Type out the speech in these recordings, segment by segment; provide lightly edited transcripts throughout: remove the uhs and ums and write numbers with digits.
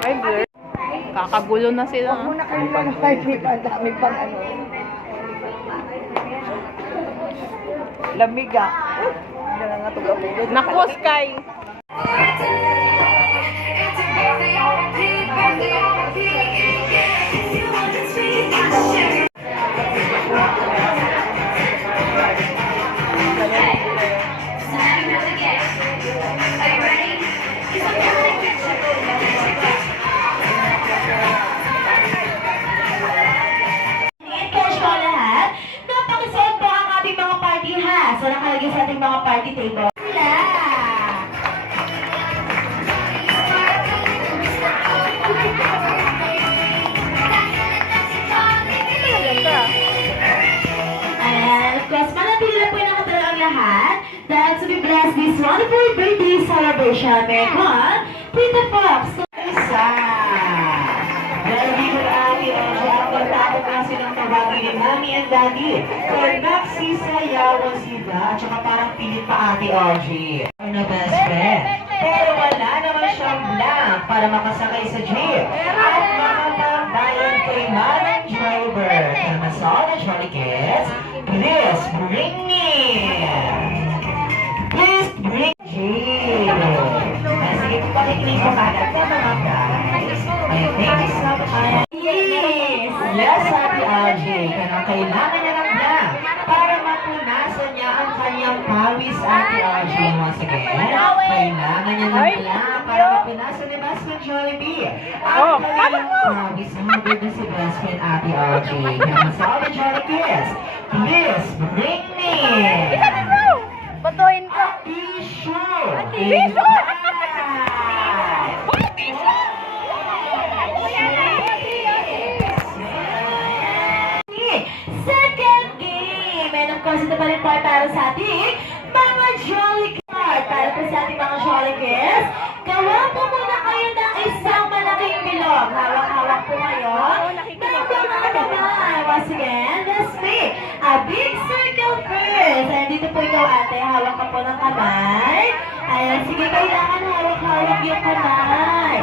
Ay, blur. Kakagulo na sila. Huwag mo na kayo lang wifi pa. Dami pang ano. Lamig ah. Nangangatog ako. Naku, Sky. So, nakalagay sa ating mga party table. And of course, manatili lang po yung nakatala ang lahat. Dahil to be blessed this wonderful birthday celebration. May God, Tita Fox. Isa. Dahil dito na ating pagtakot na silang tawagin ni Mami and Daddy. For nagsisayawan sila at saka parang pilit pa Ate Audrey. Ano best friend? Pero wala naman siyang blank para makasakay sa jeep. At makapagdayan kay Manang Driver. Kaya sa all the Jolly Kids, please bring me. Please bring jeep. Sige, pakikinig ko kagad na mga guys. Thank you so much. Yes! Yes, Ate Audrey. Kaya kailangan niya ng blank para mapunasan niya ang kanyang pawis, Ate Audrey. Once again, kailangan niya ng blank para mapunasan ni Best Friend Jollibee ang kanyang pawis. Humagod na si Best Friend, Ate Audrey. Kaya sa all the Jolly Kids, please bring me. Batuin ko. Tissue. Tissue! Second game! And of course, ito pa rin para sa ating mga Jolly Card. Para po sa ating mga Jolly Kids, gawa po muna kayo ng isang malaking bilog. Hawak-hawak po kayo ng mga kamay. Once again, let's make a big circle first. And dito po ikaw, ate, hawak ka po ng kamay. Ayan, sige, kailangan hawak-hawak yung kamay.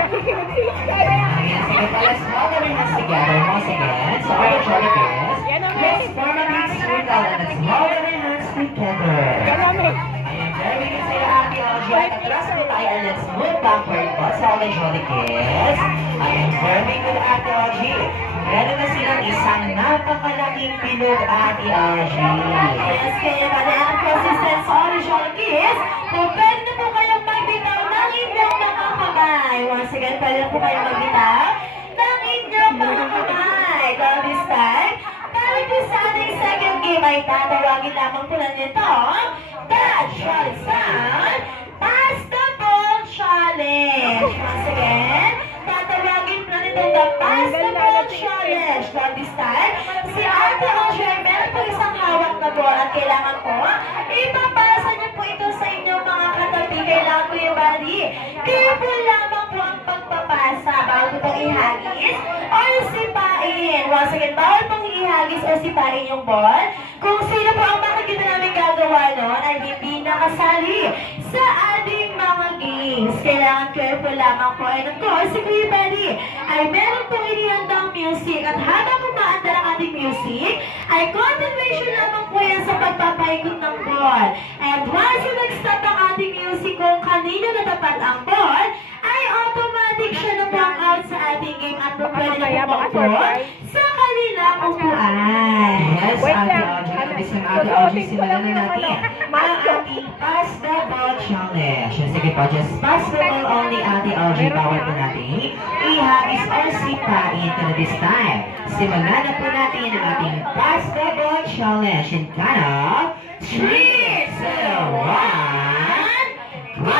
Ayan, sige, pala small na rin na together. Once again, so all the Jolly Kids, let's form a big circle and let's hold our hands together. Ayan, very good sa'yo, Ate Audrey. At atras po tayo and let's move backward po sa all the Jolly Kids. Ayan, very good, Ate Audrey. Meron na silang isang napakalaking bilog, Ate Audrey. Yes, kaya pala ang consistent sa all the Jolly Kids, kung pwede na po kayong magbitaw ng inyong mga kamay. Once again, pwede na po kayong magbitaw ng inyong mga kamay. Now this time, para po sa ating second game ay tatawagin lamang po na nito, The Jolly Sound Basketball Challenge. Once again, tatawagin po na nito The Basketball Challenge. Now this time, si Ate Audrey meron po isang hawak na bola at kailangan po ipapasa niyo po ito sa inyong mga katabi. Kailangan po yung body. Careful lamang po ang pagpapasa bago pong ihagis or sipain. Once again, bawal pong ihagis o sipain yung ball. Kung sino po ang makikita namin gagawa nun ay hindi nakasali sa ating mga games. Kailangan careful lamang po. And of course, si Kuya Benny ay meron pong inihandang music. At habang kumaandar ang ating music, ay concentration lamang po yan sa pagpapaikot ng ball. And once you nag-stop ang ating music, kung kanino natapat ang ball, ay automatic siya na po ang out sa ating game at pwede na po mag-ball sa kanilang upuan. Yes, Ate Audrey. Ate Audrey, simulan na natin ang ating Pass the Ball Challenge. Sige po, just pass the ball only, Ate Audrey. Bawal po natin ihagis or sipain ka na this time. Simulan na po natin ang ating Pass the Ball Challenge in count of 3, 2, 1, go!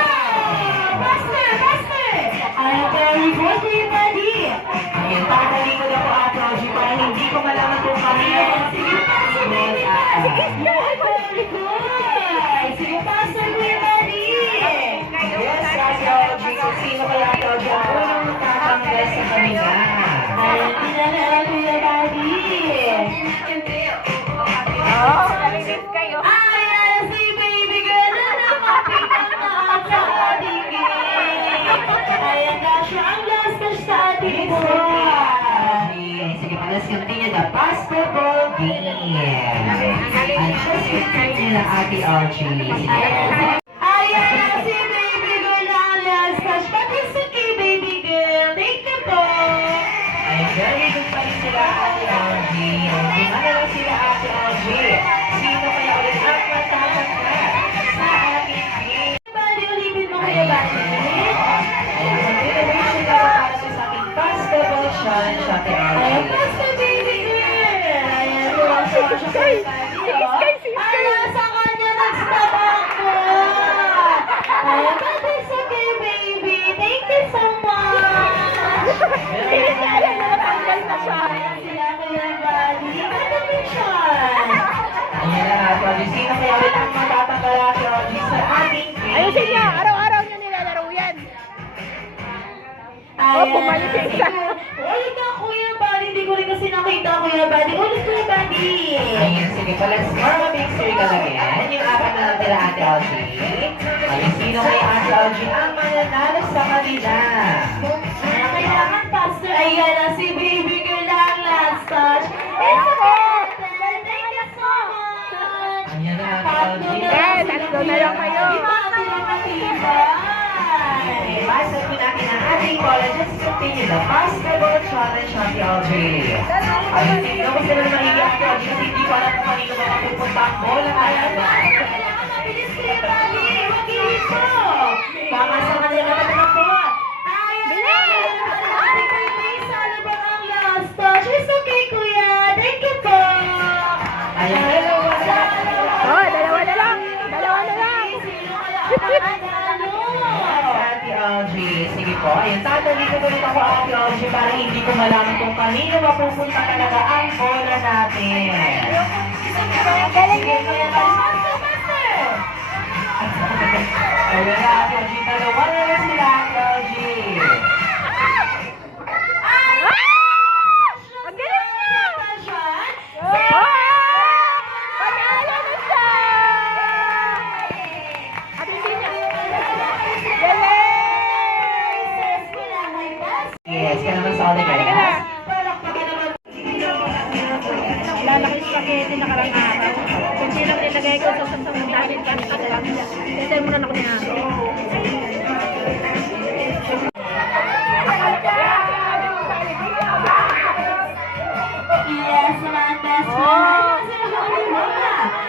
Faster! Faster! Ay, very good, everybody! Ayan, tatalikod ako, Ate Audrey, para hindi ko malaman kung kanina. Sige, faster, baby! Sige, very good! Sige, faster, everybody! Yes, Ate Audrey, kung sino kaya Ate Audrey ang unang tatanggal sa kanila. Ayan, pinanala, everybody! Oh, narinig kayo. Ayan, si baby girl na nakapitang na sa ating game. Ayan na siya ang last touch sa po. Sige pa, let's continue the basketball game. And just continue na Ate Archie. Ayan na si baby girl na last touch. Pati si kay baby girl. Thank you po. Ay, very good pa rin sila Ate Archie. Kung ano lang sila Ate Archie. Sino kaya ulit ang matatangka sa ating game? Bali, ulitin mo kayo ba? Ayan, continuation na para sa ating basketball challenge Ate Archie. Ayan, basta baby girl. Ayan, tuwa-tuwa siya kay Bali. Ayan, sa kanya nag-stop ako. Ayan, that is okay, baby. Thank you so much. Hindi niya alam na natanggal na siya. Ayan, sila Kuya Bali. Congratulations. Ayan na nga, Tony. Sino kaya ulit ang matatanggal Ate Archie sa ating game? Ayusin niya. Araw-araw niya nilalaro yan. Ayan. bumalik yung isa. Ulit na, Kuya Bali. Hindi ko rin kasi nakita, Kuya Bali. Ulit, Kuya Bali. Ayan, sige pa. Let's more of a big circle again. Yung apat na lang nila Ate Archie. Ayun, sino kay Ate Archie ang mananalo sa kanila? Ayan, kailangan faster. Ayan na si baby girl ang last touch. It's okay. Thank you so much. Ayan na, Ate Archie. Yes, tatlo na lang kayo. Pasok po natin ang ating college. Let's continue the basketball challenge Ate Archie. Ayun, tingnan ko sila magiging Ate Archie kasi hindi ko alam kung kanino ba mapupunta ang bola. Ayan na. Kailangan mabilis Kuya Bali. Huwag ihipo. Baka sa kanila naman po. Ayan na. Ating baby, sana ba ang last touch? It's okay, Kuya. Thank you po. Ayan, dalawa na. Oh, dalawa na lang. Dalawa na lang. Sino kaya ang mananalo? Ate Archie, sige po. Ayan, tatalikod ulit ako Ate Archie para hindi ko malaman kung kanino mapupunta talaga ang bola natin. Sige, Kuya Bali. Master! Ayan na, Ate Archie. Dalawa na lang sila, Ate Archie. Ang galing niya! Passion. Panalo na siya! At hindi niya. Galing! Yes, ka naman sa ulit. Halika na. Palakpakan naman. Lalaki spaghetti na karang araw. Kung sino nilagay ko sa samsang dahil kami ka lang. Kasi muna ako niya. Yes, mga best friend.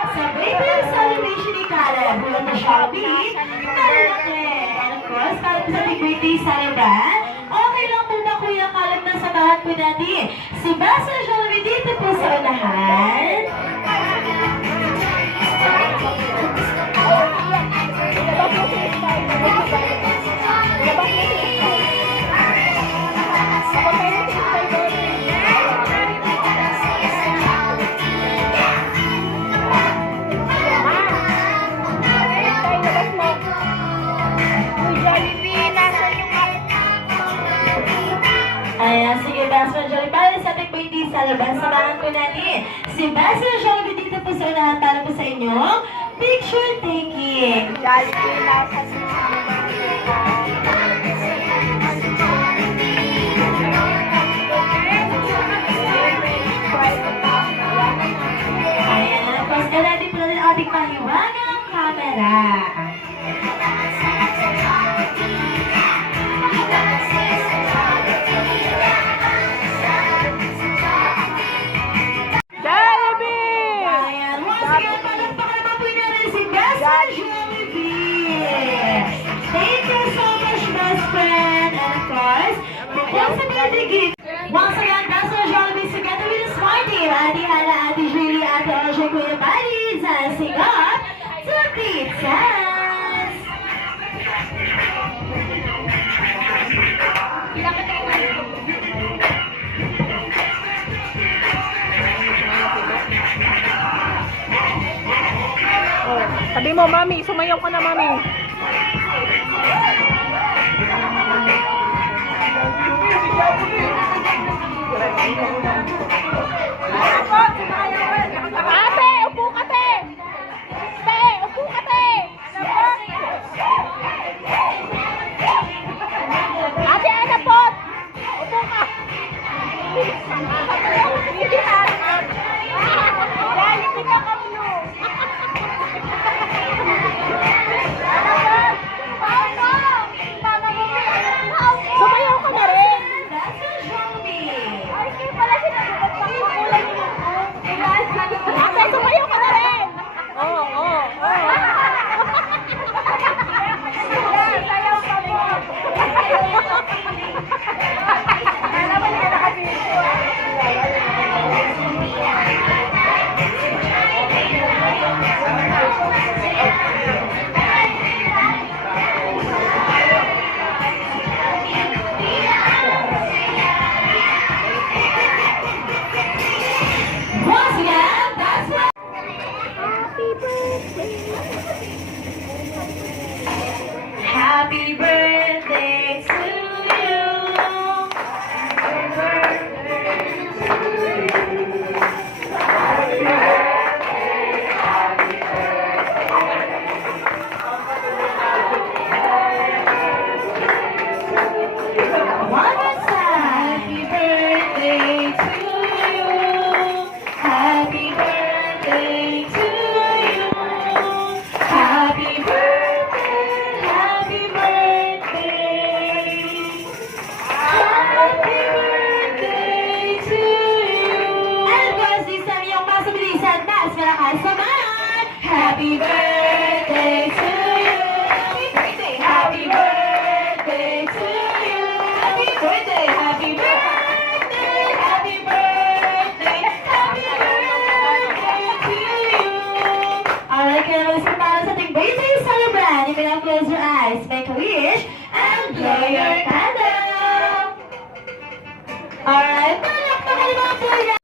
Sa birthday celebration ni Karen, mula sa Shopee, malaki. And of course, para po sa ating birthday celebrant, okay lang po ba Kuya Kalab na samahan po natin si Basa Jollibee dito po sa unahan. Ayan, sige, best friend Jollibee. Para sa ating birthday celebrant, samahan po natin si Basa Jollibee dito po sa unahan para po sa inyong picture taking. Ayan, tapos ready po natin ang ating mahiwagang camera. Jollibee! Ayan, once again, palakpakan naman po natin si Best Friend Jollibee. Thank you so much, best friend. And of course, bukod sa birthday gift, once again, Best Friend Jollibee together with the smart team. Ate Hannah, Ate Julie, Ate Osha, Kuya Bali, dancing up to the beat dance. Oh, sabi mo, mami, sumayaw ka na, mami. Ate, upo ka, te! Te, upo ka, te! Ate, Anapot! Upo ka! Happy birthday to you. Happy birthday to you. Happy birthday, happy birthday, happy birthday, happy birthday to you. Alright, kaya naman sa para sa ating birthday celebrant. You can now close your eyes, make a wish, and blow your candle. Alright, palakpakan mo po yan.